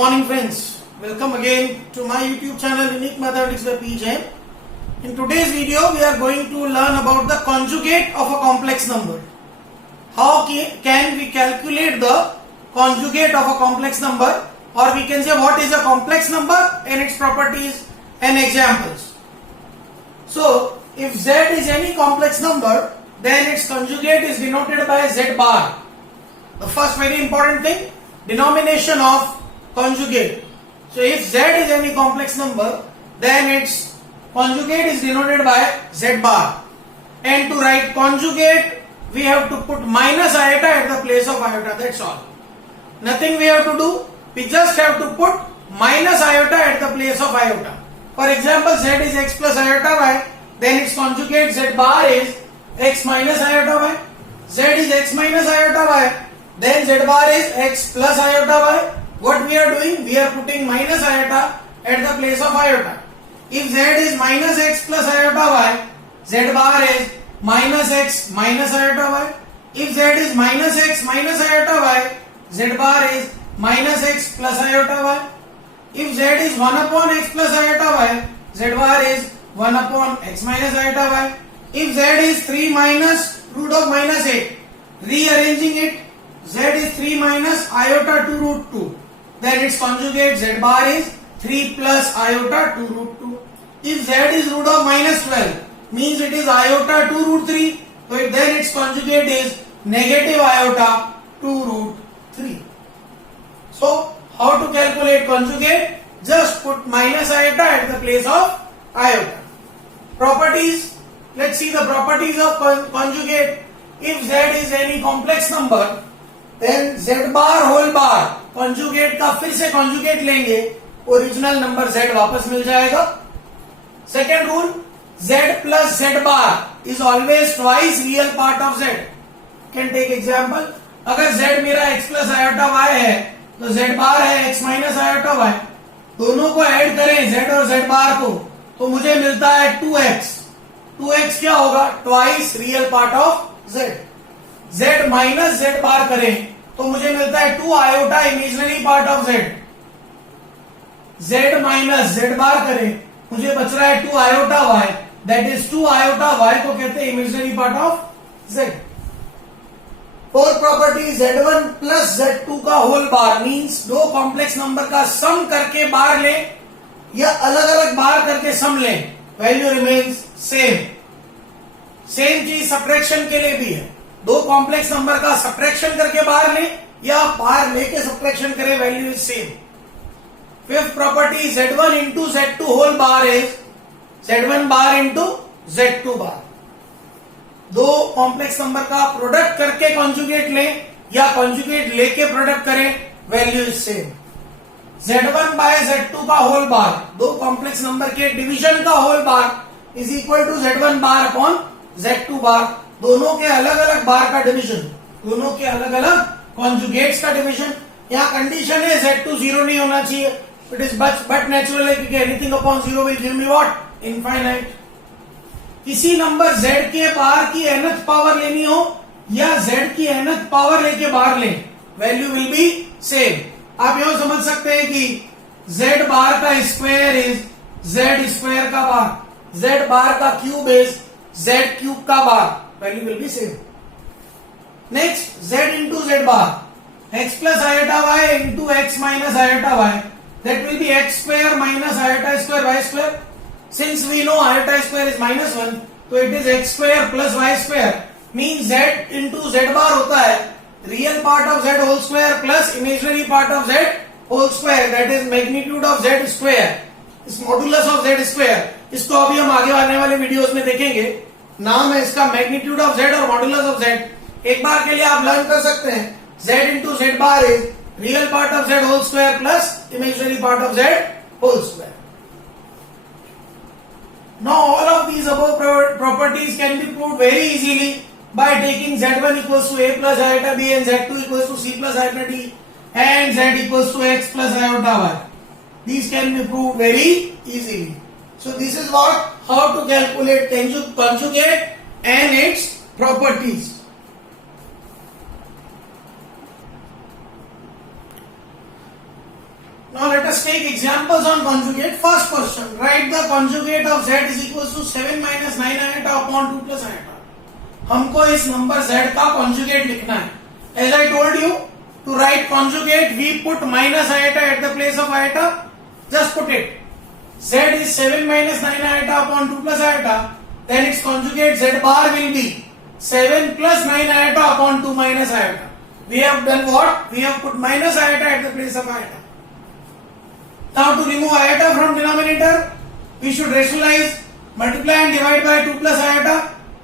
morning friends, welcome again to my YouTube channel Unique Mathematics by P. Jain. In today's video we are going to learn about the conjugate of a complex number. How can we calculate the conjugate of a complex number, or we can say what is a complex number and its properties and examples. So if z is any complex number, then its conjugate is denoted by z bar. The first very important thing, denomination of conjugate. So if z is any complex number, then its conjugate is denoted by z bar. And to write conjugate, we have to put minus iota at the place of iota, that's all. Nothing we have to do, we just have to put minus iota at the place of iota. For example, z is x plus iota y, then its conjugate z bar is x minus iota y. Z is x minus iota y, then z bar is x plus iota y. What we are doing? We are putting minus iota at the place of iota. If z is minus x plus iota y, z bar is minus x minus iota y. If z is minus x minus iota y, z bar is minus x plus iota y. If z is 1 upon x plus iota y, z bar is 1 upon x minus iota y. If z is 3 minus root of minus 8, rearranging it, z is 3 minus iota 2 root 2. Then its conjugate z bar is 3 plus iota 2 root 2. If z is root of minus 12, means it is iota 2 root 3. So then its conjugate is negative iota 2 root 3. So how to calculate conjugate? Just put minus iota at the place of iota. Properties. Let's see the properties of conjugate. If z is any complex number, then z bar whole bar conjugate का फिर से conjugate लेंगे, original number z वापस मिल जाएगा. Second rule, z plus z bar is always twice real part of z. Can take example. अगर z मेरा x plus iota y है, तो z bar है x minus iota y. दोनों को ऐड करें z और z bar को, तो मुझे मिलता है 2x. 2x क्या होगा? Twice real part of z. z minus z बार करें तो मुझे मिलता है 2 iota imaginary part of z. z minus z बार करें, मुझे बच रहा है 2 iota y. That is 2 iota y को कहते हैं imaginary part of z. Four property, z1 plus z2 का होल बार मीन्स दो कॉम्प्लेक्स नंबर का सम करके बार ले या अलग अलग बार करके सम ले, वैल्यू रिमेन्स सेम. सेम चीज सब्ट्रैक्शन के लिए भी है. दो कॉम्प्लेक्स नंबर का सब्ट्रैक्शन करके बाहर ले या बाहर लेके सब्ट्रैक्शन करे, value is same. Fifth property, z1 into z2 whole bar is z1 bar into z2 bar. दो कॉम्प्लेक्स नंबर का प्रोडक्ट करके कॉन्जुगेट ले या कॉन्जुगेट लेके प्रोडक्ट करें, value is same. z1 bye z2 का होल बार, दो कॉम्प्लेक्स नंबर के डिवीजन का whole bar is equal to z1 bar upon z2 bar. दोनों के अलग अलग बार का डिवीजन, दोनों के अलग अलग कॉन्जुगेट्स का डिवीजन. यहाँ कंडीशन है z2 जीरो नहीं होना चाहिए. इट इज बट नेचुरल है क्योंकि anything upon zero will give me what? Infinite. किसी नंबर z के बार की nth पावर लेनी हो या z की nth पावर लेके बाहर लें, वैल्यू विल बी सेम. आप यू समझ सकते हैं कि z बार का स्क्वायर इज z स्क्वायर का बार, z बार का क्यूब इज z क्यूब का bar, value will be same. Next, z into z bar, x plus iota y into x minus iota y, that will be x square minus iota square y square. Since we know iota square is minus 1, तो it is x square plus y square. Mean z into z bar होता है real part of z whole square plus imaginary part of z whole square, that is magnitude of z square. इस modulus of z square, इसको अभी हम आगे आने वाले videos में देखेंगे. नाम है इसका मैग्नीट्यूड ऑफ z और मॉडुलस ऑफ z. एक बार के लिए आप लर्न कर सकते हैं, z into z bar is real part of z whole square plus imaginary part of z whole square. Now all of these above properties can be proved very easily by taking z1 equals to a plus iota b and z2 equals to c plus iota d and z equals to x plus iota y. These can be proved very easily. So this is what, how to calculate conjugate and its properties. Now let us take examples on conjugate. First question, write the conjugate of z is equals to 7 minus 9 iota upon 2 plus iota. हमको इस number z का conjugate लिखना है. As I told you, to write conjugate, we put minus iota at the place of iota. Just put it. Z is 7 minus 9 iota upon 2 plus iota. Then its conjugate z bar will be 7 plus 9 iota upon 2 minus iota. We have done what? We have put minus iota at the place of iota. Now to remove iota from denominator, we should rationalize, multiply and divide by 2 plus iota.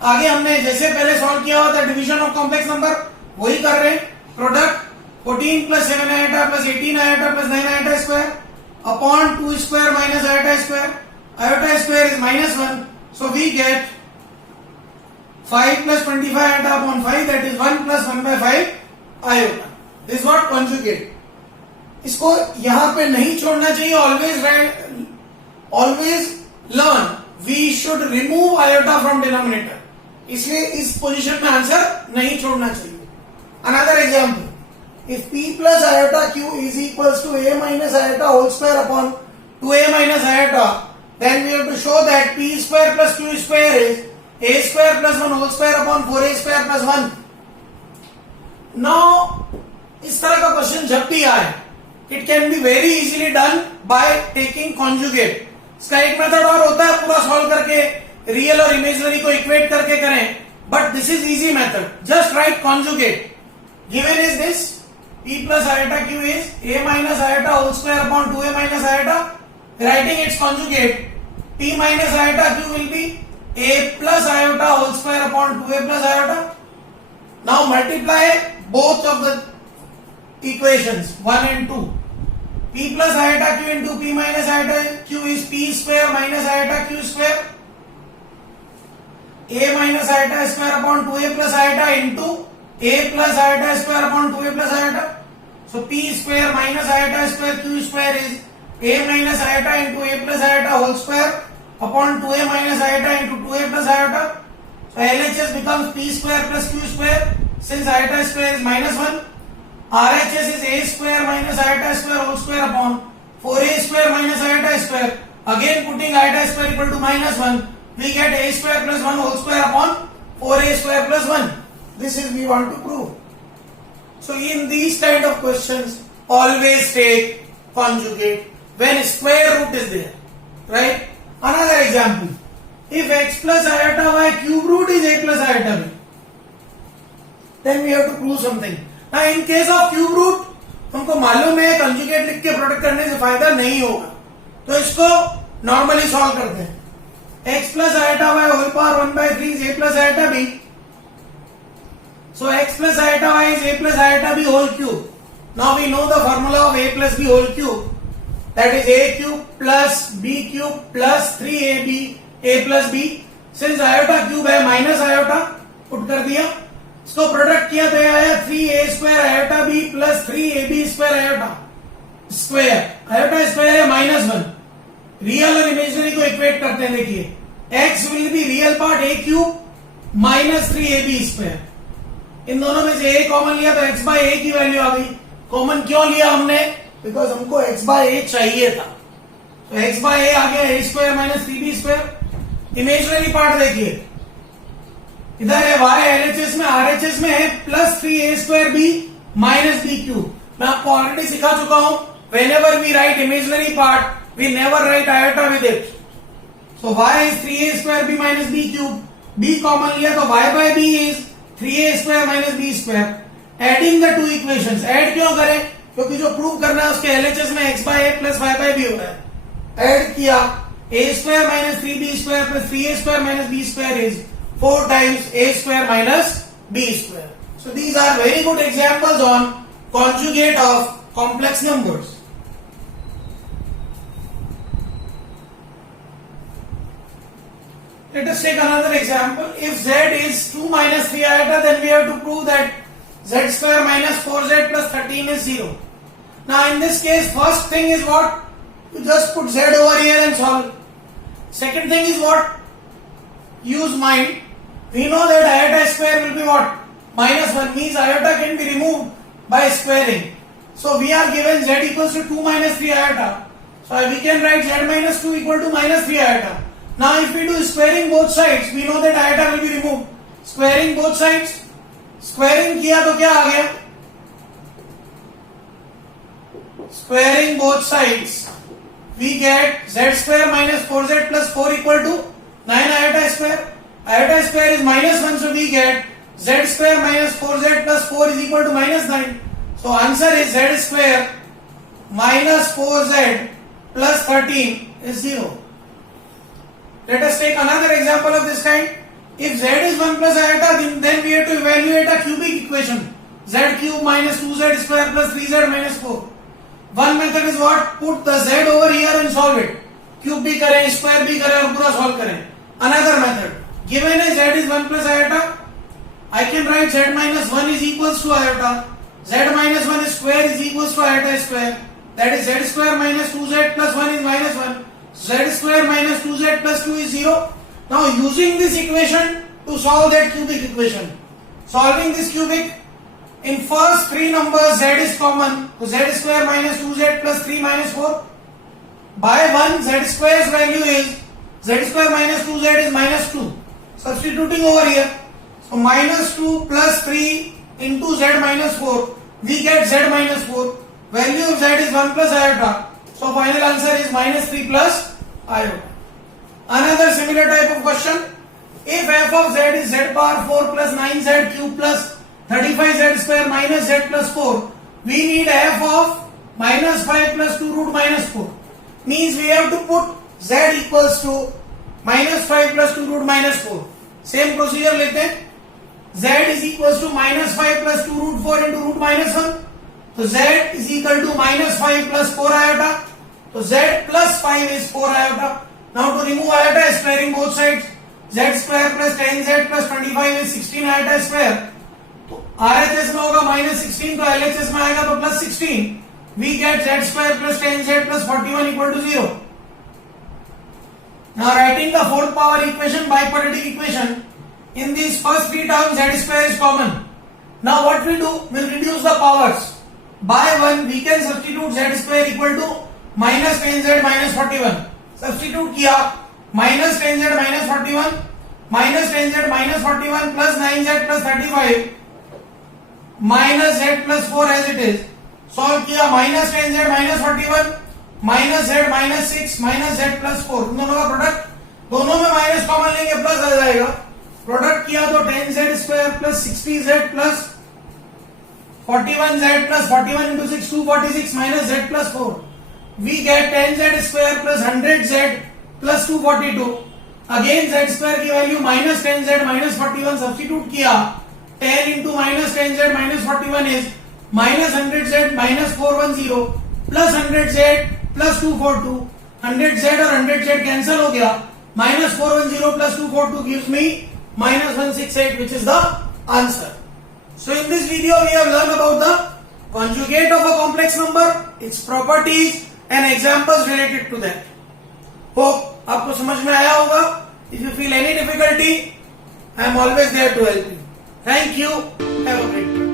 आगे हमने जैसे पहले solve किया हुआ था division of complex number, वही कर रहे हैं. Product 14 plus 7 iota plus 18 iota plus 9 iota square upon 2 square minus iota square. Iota square is minus 1, so we get 5 plus 25 iota upon 5, that is 1 plus 1 by 5 iota. This is what conjugate. इसको यहां पे नहीं छोड़ना चाहिए. Always learn we should remove iota from denominator. इसलिए इस position में answer नहीं छोड़ना चाहिए. Another example, if p plus iota q is equals to a minus iota whole square upon 2a minus iota, then we have to show that p square plus q square is a square plus 1 whole square upon 4a square plus 1. Now इस तरह का question जब भी आए, it can be very easily done by taking conjugate. इसका एक method और होता है पूरा सॉल्व करके रियल और इमेजिनरी को इक्वेट करके करें, but this is easy method. Just right conjugate. Given is this, p plus iota q is a minus iota whole square upon 2a minus iota. Writing its conjugate, p minus iota q will be a plus iota whole square upon 2a plus iota. Now multiply both of the equations 1 and 2. p plus iota q into p minus iota q is p square minus iota q square. a minus iota square upon 2a plus iota into a plus iota square upon 2a plus iota. So p square minus iota square q square is a minus iota into a plus iota whole square upon 2a minus iota into 2a plus iota. So LHS becomes p square plus q square. Since iota square is minus 1, RHS is a square minus iota square whole square upon 4a square minus iota square. Again putting iota square equal to minus 1, we get a square plus 1 whole square upon 4a square plus 1. This is we want to prove. So in these kind of questions, always take conjugate when square root is there. Right? Another example. If x plus iota y cube root is a plus iota b, then we have to prove something. Now in case of cube root, हमको मालूम है conjugate लिख के product करने से फायदा नहीं होगा, तो इसको नॉर्मली सॉल्व करते हैं. x plus iota y whole power 1 by 3 is a plus iota b. So x plus iota y is a plus iota b whole cube. Now we know the formula of a plus b whole cube. That is a cube plus b cube plus 3ab a plus b. Since iota cube है minus iota put कर दिया, इसको product किया तो आया 3a square iota b plus 3ab square iota square. Iota square है minus 1. Real और imaginary को इक्वेट करते हैं. देखिए x will be real part a cube minus 3ab square. इन दोनों में से a कॉमन लिया तो x बाय a की वैल्यू आ गई. कॉमन क्यों लिया हमने? बिकॉज हमको x बाय a चाहिए था. तो x बाय a आ गया a square minus 3b square. Imaginary part देखिए, इधर है y LHS में, RHS में है plus 3a square b minus b cube. मैं आपको ऑलरेडी सिखा चुका हूं, whenever we write imaginary part we never write iota with it. So y is 3a square b minus b cube. b common लिया तो y by b is 3a square minus b square. Adding the two equations. Add क्यों करें? क्योंकि जो prove करना है उसके LHS में x by a plus y by b हो रहा है. ऐड किया a square minus 3b square plus 3a square minus b square is 4 times a square minus b square. So these are very good examples on conjugate of complex numbers. Let us take another example. If z is 2 minus 3 iota, then we have to prove that z square minus 4z plus 13 is 0. Now in this case, first thing is what? You just put z over here and solve. Second thing is what? Use mind. We know that iota square will be what? Minus 1 means iota can be removed by squaring. So we are given z equals to 2 minus 3 iota. So we can write z minus 2 equal to minus 3 iota. Now if we do squaring both sides, we know that iota will be removed. Squaring both sides, squaring किया तो क्या आ गया? Squaring both sides, we get z square minus 4z plus 4 equal to 9 iota square. Iota square is minus 1, so we get z square minus 4z plus 4 is equal to minus 9. So answer is z square minus 4z plus 13 is 0. Let us take another example of this kind. If z is 1 plus iota, then we have to evaluate a cubic equation. Z cube minus 2z square plus 3z minus 4. One method is what? Put the z over here and solve it. Cube भी करें, square भी करें और पूरा solve करें. Another method. Given a z is 1 plus iota, I can write z minus 1 is equals to iota. Z minus 1 square is equals to iota square. That is z square minus 2z plus 1 is minus 1. Z square minus 2z plus 2 is 0. Now using this equation to solve that cubic equation. Solving this cubic, in first three numbers z is common. So z square minus 2z plus 3 minus 4. By 1 z square's value is z square minus 2z is minus 2. Substituting over here. So minus 2 plus 3 into z minus 4. We get z minus 4. Value of z is 1 plus iota. So final answer is minus 3 plus iota. Another similar type of question. If f of z is z power 4 plus 9z cube plus 35z square minus z plus 4, we need f of minus 5 plus 2 root minus 4. Means we have to put z equals to minus 5 plus 2 root minus 4. Same procedure लेते हैं. Z is equals to minus 5 plus 2 root 4 into root minus 1. So z is equal to minus 5 plus 4 iota. So z plus 5 is 4 iota. Now to remove iota, squaring both sides. Z square plus 10z plus 25 is 16 iota square. तो RHS में होगा minus 16, तो LHS में आएगा तो plus 16. We get z square plus 10z plus 41 equal to 0. Now writing the fourth power equation by quadratic equation. In these first three terms, z square is common. Now what we do, we'll reduce the powers. By 1, we can substitute z square equal to minus 10z minus 41. Substitute किया, minus 10z minus 41, minus 10z minus 41 plus 9z plus 35, minus z plus 4 as it is. Solve किया, minus 10z minus 41, minus z minus 6, minus z plus 4. इन दोनों का product, दोनों में minus common लेंगे, plus आ जाएगा. Product किया तो 10z square plus 60z plus 41z plus 41 into 6 246 minus z plus 4. We get 10z square plus 100z plus 242. Again z square की value minus 10z minus 41 substitute किया. 10 into minus 10z minus 41 is minus 100z minus 410 plus 100z plus 242. 100z और 100z cancel हो गया. Minus 410 plus 242 gives me minus 168, which is the answer. So in this video we have learned about the conjugate of a complex number, its properties and examples related to that. Hope आपको समझ में आया होगा. If you feel any difficulty, I am always there to help you. Thank you. Have a great day.